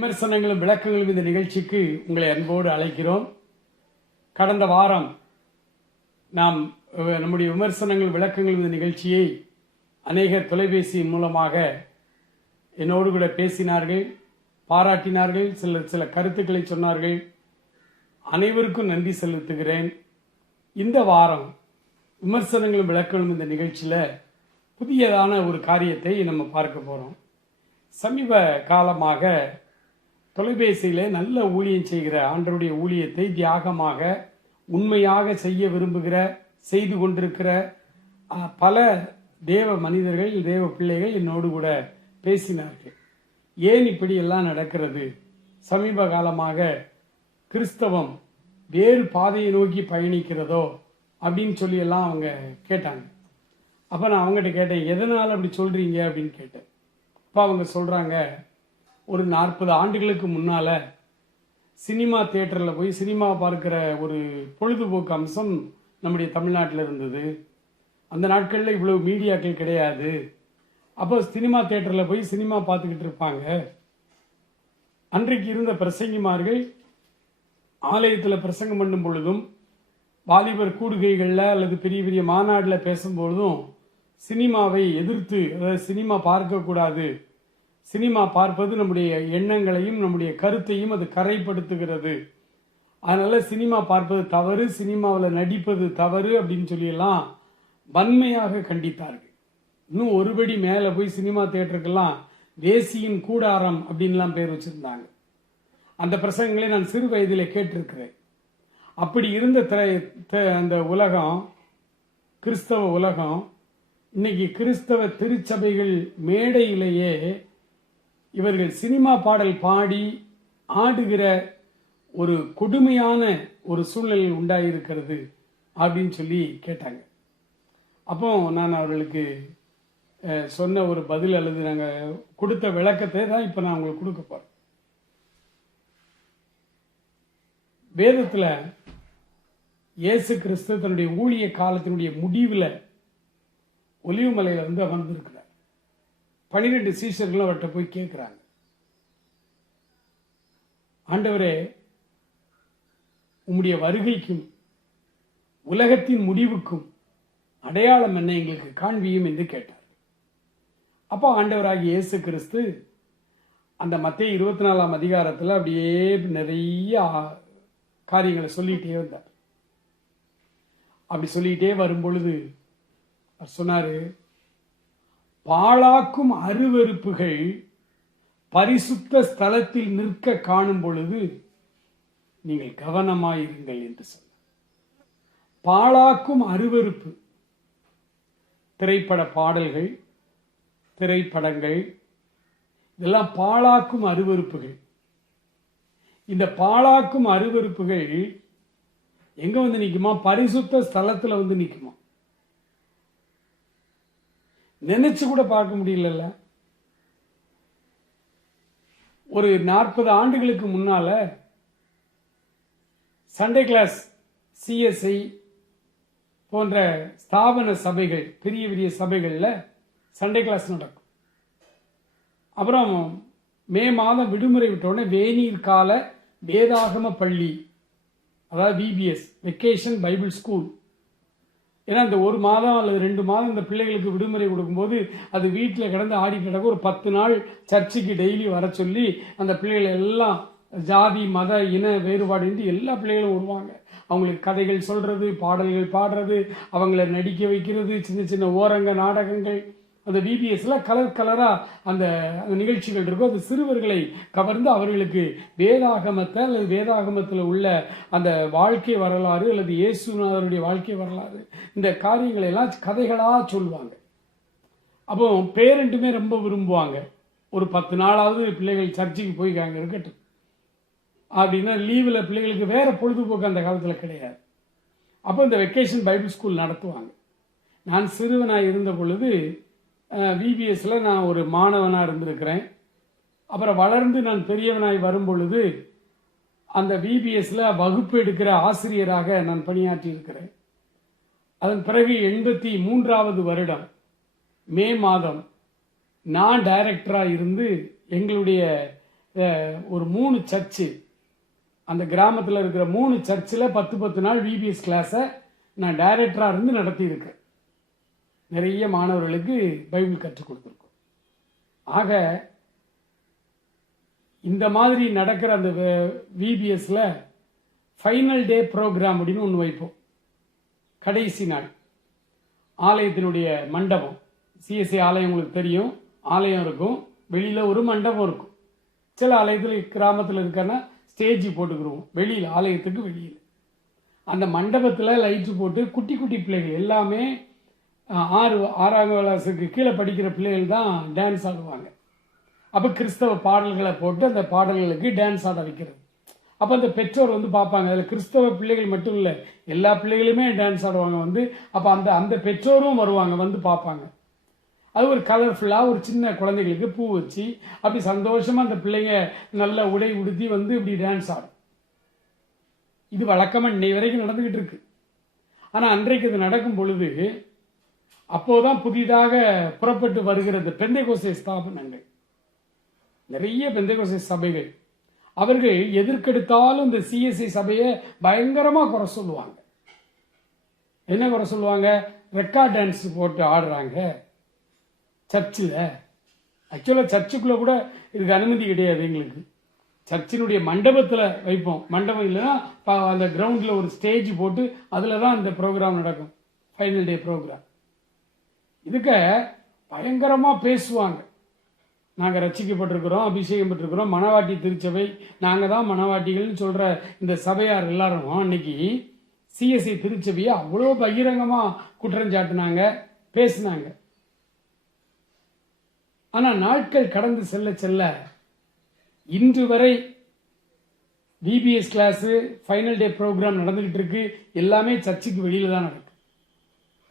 விமர்சனங்களும் விளக்கங்களும் இந்த நிகழ்ச்சிக்கு உங்களை அன்போடு அழைக்கிறோம். கடந்த வாரம் நாம் நம்முடைய விமர்சனங்கள் விளக்கங்கள் இந்த நிகழ்ச்சியை அநேகர் தொலைபேசியின் மூலமாக என்னோடு கூட பேசினார்கள், பாராட்டினார்கள், சில கருத்துக்களை சொன்னார்கள். அனைவருக்கும் நன்றி செலுத்துகிறேன். இந்த வாரம் விமர்சனங்களும் விளக்கங்களும் இந்த நிகழ்ச்சியில் புதியதான ஒரு காரியத்தை நம்ம பார்க்க போகிறோம். சமீப காலமாக தொலைபேசியில் நல்ல ஊழியம் செய்கிற ஆண்டவருடைய ஊழியத்தை தியாகமாக உண்மையாக செய்ய விரும்புகிற செய்து கொண்டிருக்கிற பல தேவ மனிதர்கள், தேவ பிள்ளைகள் என்னோடு கூட பேசினார்கள். ஏன் இப்படி எல்லாம் நடக்கிறது? சமீப காலமாக கிறிஸ்தவம் வேறு பாதையை நோக்கி பயணிக்கிறதோ அப்படின்னு சொல்லி எல்லாம் அவங்க கேட்டாங்க. அப்போ நான் அவங்ககிட்ட கேட்டேன், எதனால் அப்படி சொல்றீங்க அப்படின்னு கேட்டேன். அப்போ அவங்க சொல்றாங்க, ஒரு 40 ஆண்டுகளுக்கு முன்னால சினிமா தியேட்டரில் போய் சினிமா பார்க்கிற ஒரு பொழுதுபோக்கு அம்சம் நம்முடைய தமிழ்நாட்டில் இருந்தது. அந்த நாட்களில் இவ்வளவு மீடியாக்கள் கிடையாது. அப்போ சினிமா தியேட்டரில் போய் சினிமா பார்த்துக்கிட்டு இருப்பாங்க. அன்றைக்கு இருந்த பிரசங்கிமார்கள் ஆலயத்தில் பிரசங்கம் பண்ணும் பொழுதும், வாலிபர் கூடுகைகளில் அல்லது பெரிய பெரிய மாநாட்டில் பேசும்பொழுதும் சினிமாவை எதிர்த்து, அதாவது சினிமா பார்க்கக்கூடாது, சினிமா பார்ப்பது நம்முடைய எண்ணங்களையும் நம்முடைய கருத்தையும் அது கரைப்படுத்துகிறது, அதனால சினிமா பார்ப்பது தவறு, சினிமாவில் நடிப்பது தவறு அப்படின்னு சொல்லியெல்லாம் வன்மையாக கண்டித்தார்கள். இன்னும் ஒருபடி மேலே போய் சினிமா தியேட்டருக்கெல்லாம் தேசியின் கூடாரம் அப்படின்லாம் பேர் வச்சிருந்தாங்க. அந்த பிரசங்களை நான் சிறு வயதில் கேட்டிருக்கிறேன். அப்படி இருந்த அந்த உலகம், கிறிஸ்தவ உலகம், இன்னைக்கு கிறிஸ்தவ திருச்சபைகள் மேடையிலேயே இவர்கள் சினிமா பாடல் பாடி ஆடுகிற ஒரு கொடுமையான ஒரு சூழ்நிலை உண்டாயிருக்கிறது அப்படின்னு சொல்லி கேட்டாங்க. அப்போ நான் அவர்களுக்கு சொன்ன ஒரு பதில் அல்லது நாங்கள் கொடுத்த விளக்கத்தை தான் இப்போ நான் உங்களுக்கு கொடுக்க போறேன். வேதத்தில் இயேசு கிறிஸ்து தன்னுடைய ஊழிய காலத்தினுடைய முடிவில் ஒலிவுமலையில வந்து அமர்ந்திருக்கிறார். 12 சீஷர்களும் அவர்கிட்ட போய் கேட்கிறாங்க, ஆண்டவரே, உம்முடைய வருகைக்கும் உலகத்தின் முடிவுக்கும் அடையாளம் என்ன, எங்களுக்கு காண்பியும் என்று கேட்டார். அப்போ ஆண்டவராகிய இயேசு கிறிஸ்து அந்த மத்தேயு 24ஆம் அதிகாரத்தில் அப்படியே நிறைய காரியங்களை சொல்லிட்டே வந்தார். அப்படி சொல்லிட்டே வரும் பொழுது அவர் சொன்னாரு, பாழாக்கும் அருவருப்புகள் பரிசுத்த ஸ்தலத்தில் நிற்க காணும் பொழுது நீங்கள் கவனமாயிருங்கள் என்று சொன்னார். பாழாக்கும் அருவருப்பு, திரைப்பட பாடல்கள், திரைப்படங்கள், இதெல்லாம் பாழாக்கும் அருவருப்புகள். இந்த பாழாக்கும் அருவருப்புகள் எங்க வந்து நிக்குமா? பரிசுத்த ஸ்தலத்துல வந்து நிக்குமா? நினைச்சு கூட பார்க்க முடியல. ஒரு 40 ஆண்டுகளுக்கு முன்னால சண்டே கிளாஸ், சிஎஸ்ஐ போன்ற ஸ்தாபன சபைகள், பெரிய பெரிய சபைகள்ல சண்டே கிளாஸ் நடக்கும். அப்புறம் மே மாதம் விடுமுறை விட்டோடனே வேநீர் கால வேதாகம பள்ளி, அதாவது விபிஎஸ், வெக்கேஷன் பைபிள் ஸ்கூல். ஏன்னா இந்த 1 மாதம் அல்லது 2 மாதம் இந்த பிள்ளைகளுக்கு விடுமுறை கொடுக்கும்போது அது வீட்டில் கிடந்து ஆடிட்டு கிடக்கும். ஒரு 10 நாள் சர்ச்சுக்கு டெய்லி வர சொல்லி அந்த பிள்ளைகள் எல்லாம் ஜாதி மத இன வேறுபாடு இன்றி எல்லா பிள்ளைகளும் வருவாங்க. அவங்களுக்கு கதைகள் சொல்றது, பாடல்கள் பாடுறது, அவங்கள நடிக்க வைக்கிறது, சின்ன சின்ன ஓரங்க நாடகங்கள், அந்த விபிஎஸ்ல கலர் கலரா அந்த நிகழ்ச்சிகள் இருக்கும். அது சிறுவர்களை கவர்ந்து அவர்களுக்கு வேதாகமத்தை அல்லது வேதாகமத்தில் உள்ள அந்த வாழ்க்கை வரலாறு அல்லது இயேசுநாதருடைய வாழ்க்கை வரலாறு, இந்த காரியங்களை எல்லாம் கதைகளா சொல்லுவாங்க. அப்போ பேரண்ட்டுமே ரொம்ப விரும்புவாங்க. ஒரு 10 நாளாவது பிள்ளைகள் சர்ச்சுக்கு போய்க்காங்க இருக்கட்டும் அப்படின்னா, லீவில் பிள்ளைகளுக்கு வேற பொழுதுபோக்கு அந்த காலத்தில் கிடையாது. அப்போ இந்த வெக்கேஷன் பைபிள் ஸ்கூல் நடத்துவாங்க. நான் சிறுவனாக இருந்த பொழுது விபிஎஸ்ல நான் ஒரு மாணவனாக இருந்திருக்கிறேன். அப்புறம் வளர்ந்து நான் பெரியவனாய் வரும் பொழுது அந்த விபிஎஸ்ல வகுப்பு எடுக்கிற ஆசிரியராக நான் பணியாற்றி இருக்கிறேன். அதன் பிறகு 83வது வருடம் மே மாதம் நான் டைரக்டராக இருந்து எங்களுடைய ஒரு 3 சர்ச்சு, அந்த கிராமத்தில் இருக்கிற 3 சர்ச்சில் 10 நாள் விபிஎஸ் கிளாஸை நான் டைரக்டராக இருந்து நடத்தியிருக்கேன். நிறைய மாணவர்களுக்கு பைபிள் கற்றுக் கொடுத்துருக்கோம். ஆக இந்த மாதிரி நடக்கிற அந்த விபிஎஸ்ல ஃபைனல் டே ப்ரோக்ராம் அப்படின்னு ஒன்று வைப்போம். கடைசி நாள் ஆலயத்தினுடைய மண்டபம், சிஎஸ்சி ஆலயம் உங்களுக்கு தெரியும், ஆலயம் இருக்கும், வெளியில் ஒரு மண்டபம் இருக்கும். சில ஆலயத்தில் கிராமத்தில் இருக்கன்னா ஸ்டேஜ் போட்டுக்கிடுவோம் வெளியில், ஆலயத்துக்கு வெளியில். அந்த மண்டபத்தில் லைட்டு போட்டு குட்டி குட்டி பிள்ளைகள் எல்லாமே 6ஆம் கிளாஸுக்கு கீழே படிக்கிற பிள்ளைகள் தான் டான்ஸ் ஆடுவாங்க. அப்போ கிறிஸ்தவ பாடல்களை போட்டு அந்த பாடல்களுக்கு டான்ஸ் ஆட வைக்கிறது. அப்போ அந்த பெற்றோர் வந்து பார்ப்பாங்க, அதில் கிறிஸ்தவ பிள்ளைகள் மட்டும் இல்லை, எல்லா பிள்ளைகளுமே டான்ஸ் ஆடுவாங்க வந்து. அப்போ அந்த பெற்றோரும் வருவாங்க வந்து பார்ப்பாங்க. அது ஒரு கலர்ஃபுல்லாக ஒரு சின்ன குழந்தைகளுக்கு பூ வச்சு அப்படி சந்தோஷமாக அந்த பிள்ளைங்க நல்ல உடை உடுத்தி வந்து இப்படி டான்ஸ் ஆடும். இது வழக்கமாக இன்னை வரைக்கும் நடந்துக்கிட்டு இருக்கு. ஆனால் அன்றைக்கு இது நடக்கும் பொழுது அப்போதான் புதிதாக புறப்பட்டு வருகிறது பெந்தைகோஸ்தே ஸ்தாபனங்கள், நிறைய பெந்தைகோஸ்தே சபைகள். அவர்கள் எதற்கெடுத்தாலும் இந்த சிஎஸ்ஐ சபையை பயங்கரமா குறை சொல்லுவாங்க. என்ன குறை சொல்லுவாங்க? ரெக்கார்ட் டான்ஸ் போட்டு ஆடுறாங்க சர்ச்சில். ஆக்சுவலாக சர்ச்சுக்குள்ள கூட இதுக்கு அனுமதி கிடையாது எங்களுக்கு. சர்ச்சினுடைய மண்டபத்தில் வைப்போம், மண்டபம் இல்லைன்னா அந்த கிரவுண்டில் ஒரு ஸ்டேஜ் போட்டு அதில் தான் இந்த ப்ரோக்ராம் நடக்கும், ஃபைனல் டே ப்ரோக்ராம். இதுக்கு பயங்கரமாக பேசுவாங்க. நாங்கள் ரட்சிக்கப்பட்டிருக்கிறோம், அபிஷேகம் பெற்றிருக்கிறோம், மணவாட்டி திருச்சபை, நாங்கள் தான் மணவாட்டிகள்னு சொல்கிற இந்த சபையார் எல்லாரும் அன்னைக்கு சிஎஸ்ஐ திருச்சபையை அவ்வளோ பகிரங்கமாக குற்றஞ்சாட்டினாங்க, பேசினாங்க. ஆனால் நாட்கள் கடந்து செல்ல செல்ல இன்று வரை VBS class final day program நடந்துகிட்டு இருக்கு. எல்லாமே சர்ச்சுக்கு வெளியில தான் நடக்கு.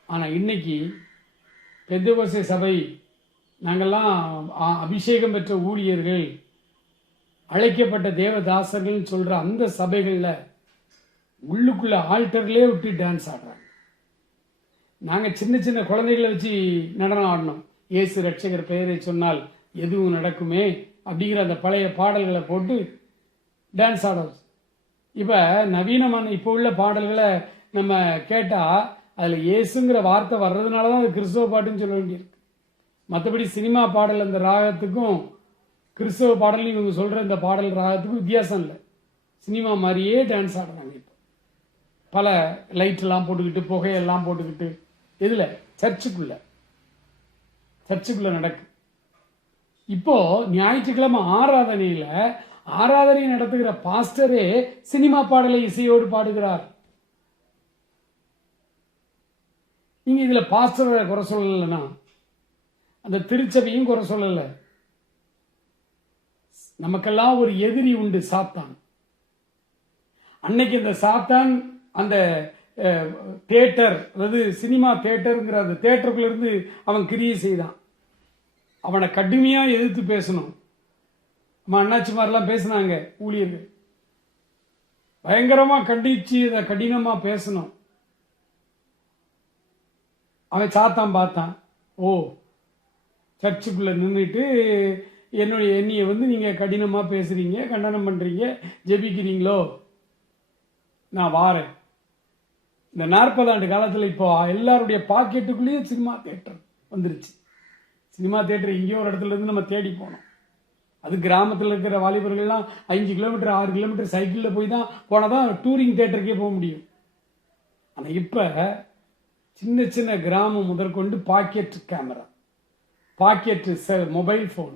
ஆனால் இன்னைக்கு பெந்தேகோஸ்தே சபை, நாங்கள்லாம் அபிஷேகம் பெற்ற ஊழியர்கள், அழைக்கப்பட்ட தேவதாசர்கள் சொல்ற அந்த சபைகளில் உள்ளுக்குள்ள ஆல்டர்லேயே விட்டு டான்ஸ் ஆடுறாங்க. நாங்கள் சின்ன சின்ன குழந்தைகளை வச்சு நடனம் ஆடணும். இயேசு ரட்சகர் பெயரை சொன்னால் எதுவும் நடக்குமே அப்படிங்கிற அந்த பழைய பாடல்களை போட்டு டான்ஸ் ஆடுவோம். இப்போ நவீனமான இப்போ உள்ள பாடல்களை நம்ம கேட்டால் அதில் இயேசுங்கிற வார்த்தை வர்றதுனால தான் அது கிறிஸ்தவ பாட்டுன்னு சொல்ல வேண்டியிருக்கு. மற்றபடி சினிமா பாடல் அந்த ராகத்துக்கும் கிறிஸ்தவ பாடல் இவங்க சொல்கிற இந்த பாடல் ராகத்துக்கும் வித்தியாசம் இல்லை. சினிமா மாதிரியே டான்ஸ் ஆடுறாங்க. இப்போ பல லைட்டெல்லாம் போட்டுக்கிட்டு புகையெல்லாம் போட்டுக்கிட்டு இதில் சர்ச்சுக்குள்ள நடக்கு. இப்போ ஞாயிற்றுக்கிழமை ஆராதனை நடத்துகிற பாஸ்டரே சினிமா பாடலை இசையோடு பாடுகிறார். நீங்க இதுல பாஸ்டரை குறை சொல்லலைன்னா அந்த திருச்சபையும் குறை சொல்லல. நமக்கெல்லாம் ஒரு எதிரி உண்டு, சாத்தான். அன்னைக்கு இந்த சாத்தான் அந்த தியேட்டர், அதாவது சினிமா தியேட்டருங்கிற அந்த தியேட்டருக்குள்ள இருந்து அவன் கிரியை செய்தான். அவனை கடுமையா எதிர்த்து பேசணும். நம்ம அண்ணாச்சி மாதிரிலாம் பேசினாங்க ஊழியர்கள், பயங்கரமா கண்டிச்சு அதை கடினமா பேசணும். அவன் சாத்தான் பார்த்தான், ஓ சர்ச்சுக்குள்ள நின்றுட்டு என்னைய வந்து நீங்க கடினமா பேசுறீங்க, கண்டனம் பண்றீங்க, ஜெபிக்கிறீங்களோ, நான் வாரேன். இந்த 40 ஆண்டு காலத்தில் இப்போ எல்லாருடைய பாக்கெட்டுக்குள்ளேயும் சினிமா தியேட்டர் வந்துருச்சு. சினிமா தியேட்டர் எங்கேயோ ஒரு இடத்துல இருந்து நம்ம தேடி போனோம். அது கிராமத்தில் இருக்கிற வாலிபர்கள்லாம் 5 கிலோமீட்டர் 6 கிலோமீட்டர் சைக்கிளில் போய் தான் போனதான் டூரிங் தியேட்டருக்கே போக முடியும். ஆனால் இப்போ சின்ன சின்ன கிராமம் முதற்கொண்டு pocket camera, pocket mobile phone,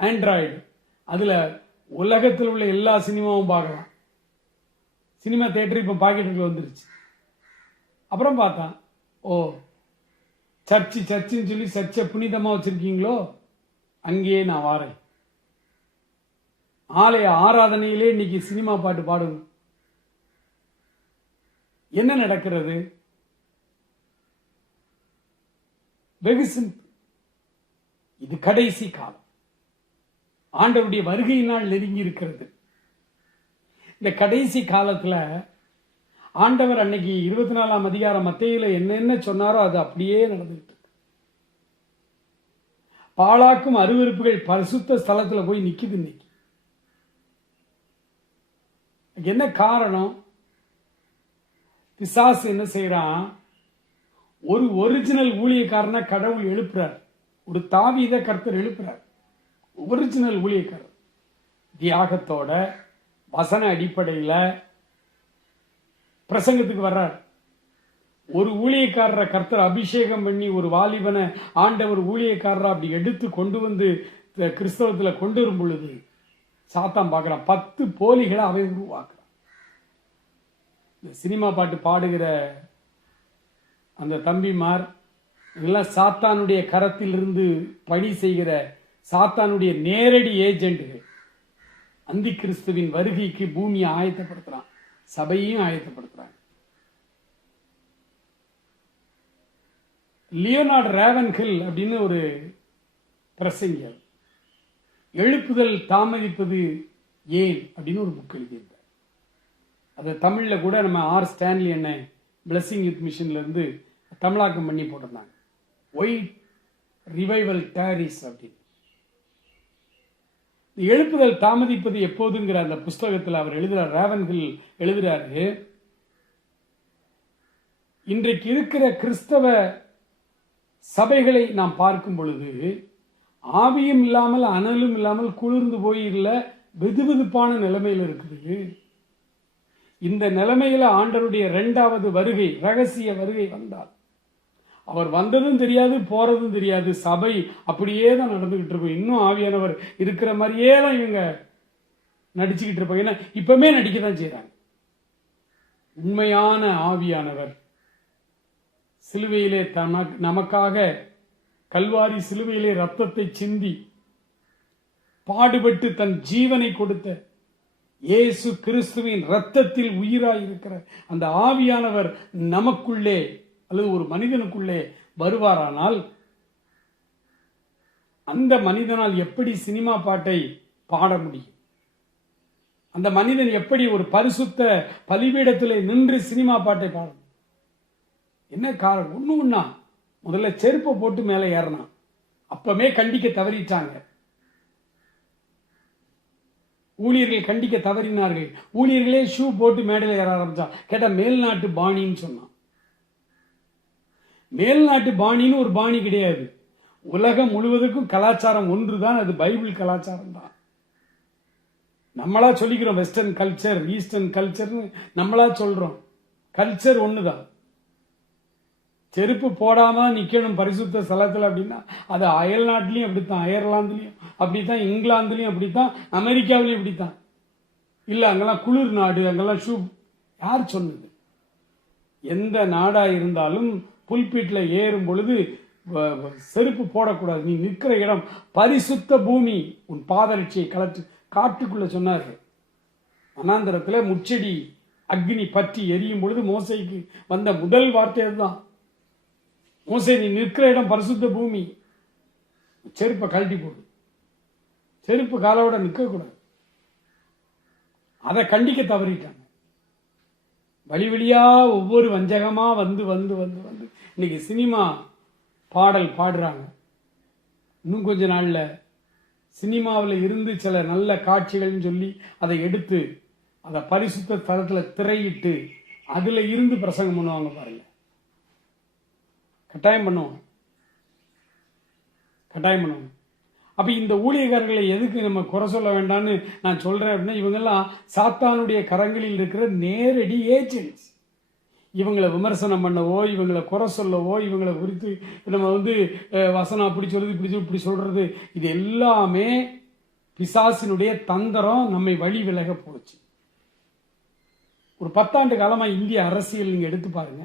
Android, அதில் உலகத்தில் உள்ள எல்லா சினிமாவும் பார்க்கலாம். சினிமா தியேட்டர் இப்போ பாக்கெட்டுக்குள்ள வந்துருச்சு. அப்புறம் பார்த்தான், ஓ சர்ச்சுன்னு சொல்லி சர்ச்சை புனிதமாக வச்சிருக்கீங்களோ, அங்கேயே நான் வாரேன். ஆலய ஆராதனையிலே இன்னைக்கு சினிமா பாட்டு பாடுங்க. என்ன நடக்கிறது? வெகு சிம்பிள். இது கடைசி காலம். ஆண்டவருடைய வருகையினால் நெருங்கி இருக்கிறது. இந்த கடைசி காலத்துல ஆண்டவர் அன்னைக்கு 24ஆம் அதிகாரம் மத்தேயுல என்னென்ன சொன்னாரோ அது அப்படியே நடந்துட்டு இருக்கு. பாழாக்கும் அருவருப்புகள் பரிசுத்த ஸ்தலத்துல போய் நிக்குது. இன்னைக்கு என்ன காரணம்? பிசாசு என்ன செய்யறான்? ஒரு ஒரிஜினல் ஊழியக்காரனை கடவுள் எழுப்புறார். ஒரு தாவீதை கர்த்தர் எழுப்புறார். ஒரிஜினல் ஊழியக்காரர் தியாகத்தோட வசன அடிப்படையில் பிரசங்கத்துக்கு வர்றார். ஒரு ஊழியக்காரரை கர்த்தர் அபிஷேகம் பண்ணி ஒரு வாலிபனை ஆண்டவர் ஊழியக்காரரை அப்படி எடுத்து கொண்டு வந்து கிறிஸ்தவத்தில் கொண்டு வரும் பொழுது சாத்தான் பார்க்குறான். 10 போலிகளை அவன் உருவாக்குறான். இந்த சினிமா பாட்டு பாடுகிற அந்த தம்பிமார் இதெல்லாம் சாத்தானுடைய கரத்திலிருந்து பணி செய்கிற சாத்தானுடைய நேரடி ஏஜென்ட்டுகள். அந்தி கிறிஸ்துவின் வருகைக்கு பூமியை ஆயத்தப்படுத்துறான், சபையையும் ஆயத்தப்படுத்துறாங்க. லியோனார்ட் ராவன்ஹில் அப்படின்னு ஒரு பிரசங்கர் எழுப்புதல் தாமதிப்பது ஏன் அப்படின்னு ஒரு புக் எழுதியிருந்தார். அதை தமிழில் கூட நம்ம ஆர் ஸ்டான்லி என்ன பிளஸிங் யூத் மிஷன்ல இருந்து தமிழாக்கம் பண்ணி போட்டிருந்தாங்க. ஒய் ரிவைவல் டேரிஸ் அப்படின்னு. எழுப்புதல் தாமதிப்பது எப்போதுங்கிற அந்த புஸ்தகத்தில் அவர் எழுதுறார். ராவன்ஹில் எழுதுறாரு, இன்றைக்கு இருக்கிற கிறிஸ்தவ சபைகளை நாம் பார்க்கும் பொழுது ஆவியும் இல்லாமல் அனலும் இல்லாமல் குளிர்ந்து போய் இல்லை, வெதுவெதுப்பான நிலைமையில் இருக்குது. இந்த நிலைமையில ஆண்டவருடைய 2வது வருகை, ரகசிய வருகை வந்தால் அவர் வந்ததும் தெரியாது, போறதும் தெரியாது. சபை அப்படியே தான் நடந்துகிட்டு இருக்கும். இன்னும் ஆவியானவர் இருக்கிற மாதிரியே தான் இவங்க நடிச்சுக்கிட்டு இருப்பாங்க. ஏன்னா இப்பவுமே நடிக்க தான் செய்யறாங்க. உண்மையான ஆவியானவர் சிலுவையிலே நமக்காக கல்வாரி சிலுவையிலே ரத்தத்தை சிந்தி பாடுபட்டு தன் ஜீவனை கொடுத்த இயேசு கிறிஸ்துவின் ரத்தத்தில் உயிராயிருக்கிற அந்த ஆவியானவர் நமக்குள்ளே அல்லது ஒரு மனிதனுக்குள்ளே வருவாரானால் அந்த மனிதனால் எப்படி சினிமா பாட்டை பாட முடியும்? அந்த மனிதன் எப்படி ஒரு பரிசுத்த பலிபீடத்திலே நின்று சினிமா பாட்டை பாடும்? என்ன காரணம்? ஒண்ணு முதல்ல செருப்பை போட்டு மேலே ஏறினான். அப்பமே கண்டிக்க தவறிட்டாங்க. ஊழியர்கள் கண்டிக்க தவறினார்கள். ஊழியர்களே ஷூ போட்டு மேடையில் ஏற ஆரம்பிச்சான். கேட்டா மேல்நாட்டு பாணின்னு சொன்னான். மேல்நாட்டு பாணின்னு ஒரு பாணி கிடையாது. உலகம் முழுவதுக்கும் கலாச்சாரம் ஒன்றுதான், அது பைபிள் கலாச்சாரம் தான். நம்மளா சொல்லிக்கிறோம் வெஸ்டர்ன் கல்ச்சர், ஈஸ்டர்ன் கல்ச்சர்னு நம்மளா சொல்றோம். கல்ச்சர் ஒண்ணுதான். செருப்பு போடாம நிக்கணும் பரிசுத்த ஸ்தலத்தில் அப்படின்னா அது அயல் நாட்டிலையும் அப்படித்தான், அயர்லாந்துலையும் அப்படித்தான், இங்கிலாந்துலையும் அப்படித்தான், அமெரிக்காவிலையும் அப்படித்தான். இல்ல அங்கெல்லாம் குளிர் நாடு, அங்கெல்லாம் ஷூ. யார் சொன்னது? எந்த நாடா இருந்தாலும் புல்பீட்ல ஏறும் பொழுது செருப்பு போடக்கூடாது. நீ நிற்கிற இடம் பரிசுத்த பூமி, உன் பாதரட்சியை கலட்டு. காட்டுக்குள்ள சொன்னாரு, வனாந்தரத்தில் முச்செடி அக்னி பற்றி எரியும் பொழுது மோசைக்கு வந்த முதல் வார்த்தை அதுதான். மோசே, நீ நிற்கிற இடம் பரிசுத்த பூமி, செருப்பை கழட்டி போடு. செருப்பு காலோட நிற்க கூடாது. அதை கண்டிக்க தவறிட்டாங்க. வழி வழியா ஒவ்வொரு வஞ்சகமா வந்து வந்து வந்து வந்து இன்னைக்கு சினிமா பாடல் பாடுறாங்க. இன்னும் கொஞ்ச நாள்ல சினிமாவில் இருந்து சில நல்ல காட்சிகள்னு சொல்லி அதை எடுத்து அதை பரிசுத்த தளத்தில் திரையிட்டு அதுல இருந்து பிரசங்கம் பண்ணுவாங்க பாருங்க. கட்டாயம் பண்ணுவோம், கட்டாயம் பண்ணுவோம். அப்ப இந்த ஊழியக்காரர்களை எதுக்கு நம்ம குறை சொல்ல வேண்டாம்னு நான் சொல்றேன் அப்படின்னா, இவங்கெல்லாம் சாத்தானுடைய கரங்களில் இருக்கிற நேரடி ஏஜென்ட்ஸ். இவங்களை விமர்சனம் பண்ணவோ, இவங்களை குறை சொல்லவோ, இவங்களை குறித்து நம்ம வசனம் அப்படி சொல்லுது இப்படி சொல்றது, இது எல்லாமே பிசாசினுடைய தந்திரம். நம்மை வழி விலக போச்சு. ஒரு 10 ஆண்டு காலமா இந்திய அரசியல் நீங்க எடுத்து பாருங்க.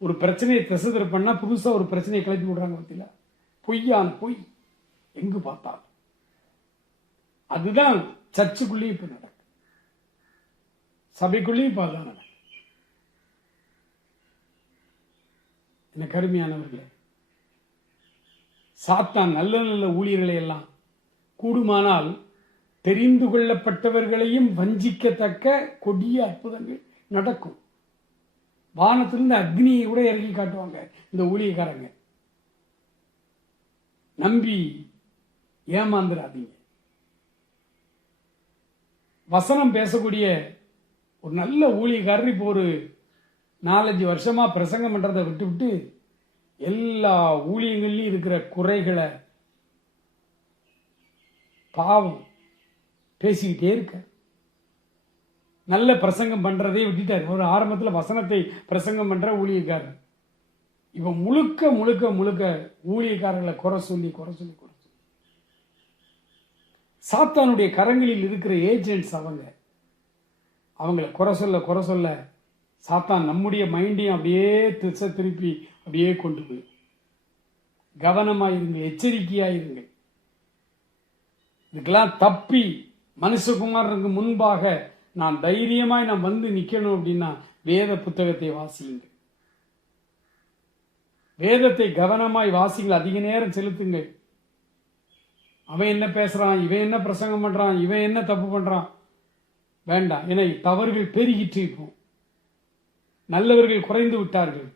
ஒரு பிரச்சனையை திசை பண்ணா புதுசா ஒரு பிரச்சனையை கிளப்பி விடுறாங்க. பத்தில பொய்யான பொய் எங்கு பார்த்தாலும். அதுதான் சர்ச்சுக்குள்ளேயும் இப்ப நடக்கு, சபைக்குள்ளேயும் இப்ப அதான் நடக்கு. என்ன கருமையானவர்களே, சாத்தான் நல்ல நல்ல ஊழியர்களை எல்லாம் கூடுமானால் தெரிந்து கொள்ளப்பட்டவர்களையும் வஞ்சிக்கத்தக்க கொடிய அற்புதங்கள் நடக்கும். வானத்திலிருந்து அக்னியை கூட இறக்கி காட்டுவாங்க இந்த ஊழியக்காரங்க. நம்பி ஏமாந்துடாதீங்க. வசனம் பேசக்கூடிய ஒரு நல்ல ஊழியக்காரர் இப்போ ஒரு 4-5 வருஷமா பிரசங்கம் பண்றதை விட்டு எல்லா ஊழியங்கள்லையும் இருக்கிற குறைகளை பாவம் பேசிக்கிட்டே இருக்க. நல்ல பிரசங்கம் பண்றதே விட்டுட்டார். ஒரு ஆரம்பத்தில் வசனத்தை பிரசங்கம் பண்ற ஊழியக்காரர் இப்ப முழுக்க முழுக்க முழுக்க ஊழியக்காரர்களை குறை சொல்லி சாத்தானுடைய கரங்களில் இருக்கிற ஏஜென்ட்ஸ் அவங்களை குறை சொல்ல சாத்தான் நம்முடைய மைண்டையும் அப்படியே திசை திருப்பி அப்படியே கொண்டு போய். கவனமாயிருங்க, எச்சரிக்கையாயிருங்க. இதுக்கெல்லாம் தப்பி மனுஷகுமாரனுக்கு முன்பாக நான் தைரியமாய் நான் வந்து நிக்கணும் அப்படின்னா வேத புத்தகத்தை வாசியுங்க. வேதத்தை கவனமாய் வாசிங்கள். அதிக நேரம் செலுத்துங்க. அவன் என்ன பேசுறான், இவன் என்ன பிரசங்கம் பண்றான், இவன் என்ன தப்பு பண்றான் வேண்டாம். ஏன்னா தவறுகள் பெருகிட்டு இப்போ நல்லவர்கள் குறைந்து விட்டார்கள்.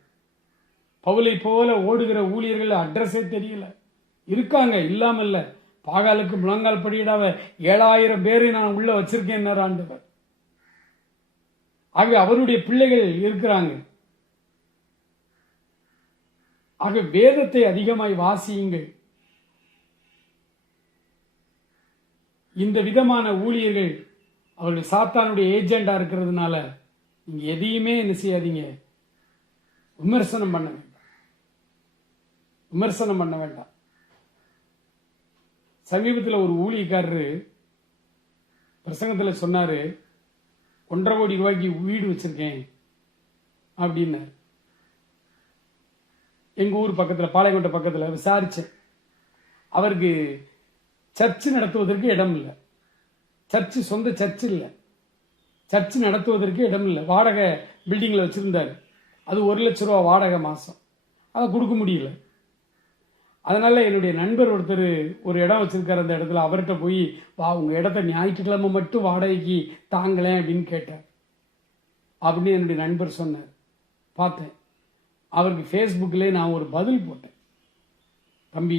பவுலை போல ஓடுகிற ஊழியர்கள் அட்ரஸே தெரியல. இருக்காங்க, இல்லாம இல்ல. பாகாலுக்கு முழங்கால் படியிடாவ 7000 பேரை நான் உள்ள வச்சிருக்கேன் ஆண்டவர். ஆகவே அவருடைய பிள்ளைகள் இருக்கிறாங்க. ஆக வேதத்தை அதிகமாய் வாசியுங்கள். இந்த விதமான ஊழியர்கள் அவர்கள் சாத்தானுடைய ஏஜெண்டா இருக்கிறதுனால நீங்க எதையுமே என்ன செய்யாதீங்க, விமர்சனம் பண்ண வேண்டாம். சமீபத்தில் ஒரு ஊழியக்காரரு பிரசங்கத்தில் சொன்னாரு, 1.5 கோடி ரூபாய்க்கு வீடு வச்சிருக்கேன் அப்படின்னாரு. எங்க ஊர் பக்கத்தில், பாளையங்கோட்டை பக்கத்தில் விசாரிச்சேன். அவருக்கு சர்ச்சு நடத்துவதற்கு இடம் இல்லை. சொந்த சர்ச்சு இல்லை. சர்ச்சு நடத்துவதற்கு இடம் இல்லை. வாடகை பில்டிங்ல வச்சிருந்தாரு. அது 1 லட்சம் ரூபா வாடகை மாசம். அதை கொடுக்க முடியல. அதனால என்னுடைய நண்பர் ஒருத்தர் ஒரு இடம் வச்சிருக்காரு. அந்த இடத்துல அவர்கிட்ட போய், உங்க இடத்த ஞாயிற்றுக்கிழமை மட்டும் வாடகைக்கு தாங்களேன் அப்படின்னு கேட்டார். அப்படின்னு என்னுடைய நண்பர் சொன்னார். பார்த்தேன். அவருக்கு ஃபேஸ்புக்கில் நான் ஒரு பதில் போட்டேன். தம்பி,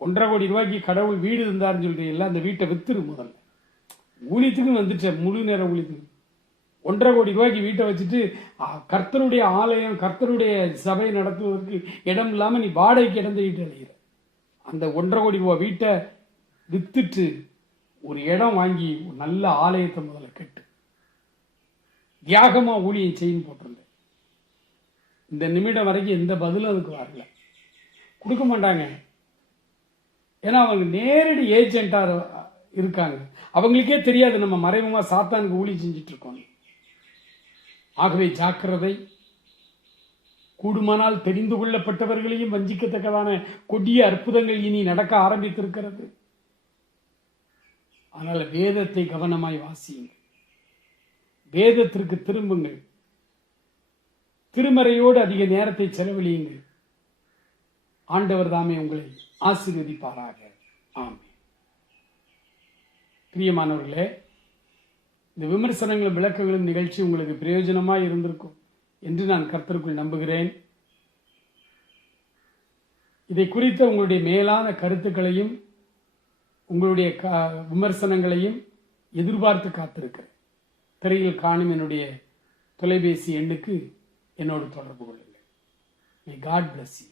1.5 கோடி ரூபாய்க்கு கடவுள் வீடு இருந்தாருன்னு சொல்றீங்கல்ல, அந்த வீட்டை வித்துரு. முதல்ல ஊழியத்துக்கு வந்துட்டேன், முழு நேர ஊழியத்துக்கு. 1.5 கோடி ரூபாய்க்கு வீட்டை வச்சுட்டு கர்த்தருடைய ஆலயம், கர்த்தருடைய சபை நடத்துவதற்கு இடம் இல்லாம நீ வாடகைக்கு இடம் தேடிட்டு அழைகிற. அந்த 1.5 கோடி ரூபாய் வீட்டை வித்துட்டு ஒரு இடம் வாங்கி ஒரு நல்ல ஆலயத்தை முதல்ல கட்டு. தியாகமா ஊழியம் செய்யும் போட்டிருந்தேன். இந்த நிமிடம் வரைக்கும் எந்த பதிலும் அதுக்கு வரல. கொடுக்க மாட்டாங்க. ஏன்னா அவங்க நேரடி ஏஜென்டா இருக்காங்க. அவங்களுக்கே தெரியாது நம்ம மறைமுகமா சாத்தானுக்கு ஊழி செஞ்சிட்டு இருக்கோம். ஆகவே ஜாக்கிரதை. கூடுமானால் தெரிந்து கொள்ளப்பட்டவர்களையும் வஞ்சிக்கத்தக்கதான கொடிய அற்புதங்கள் இனி நடக்க ஆரம்பித்திருக்கிறது. அதனால வேதத்தை கவனமாய் வாசியுங்கள். வேதத்திற்கு திரும்புங்கள். திருமறையோடு அதிக நேரத்தை செலவழியுங்கள். ஆண்டவர் தாமே உங்களை ஆசீர்வதிப்பாராக. ஆமென். பிரியமானவர்களே, இந்த விமர்சனங்களும் விளக்கங்களும் நிகழ்ச்சி உங்களுக்கு பிரயோஜனமாய் இருந்திருக்கும் என்று நான் கர்த்தருக்குள் நம்புகிறேன். இதை குறித்த உங்களுடைய மேலான கருத்துக்களையும் உங்களுடைய விமர்சனங்களையும் எதிர்பார்த்து காத்திருக்கிறேன். திரையில் காணும் என்னுடைய தொலைபேசி எண்ணுக்கு என்னோடு தொடர்பு கொள்ளுங்கள். May God bless you.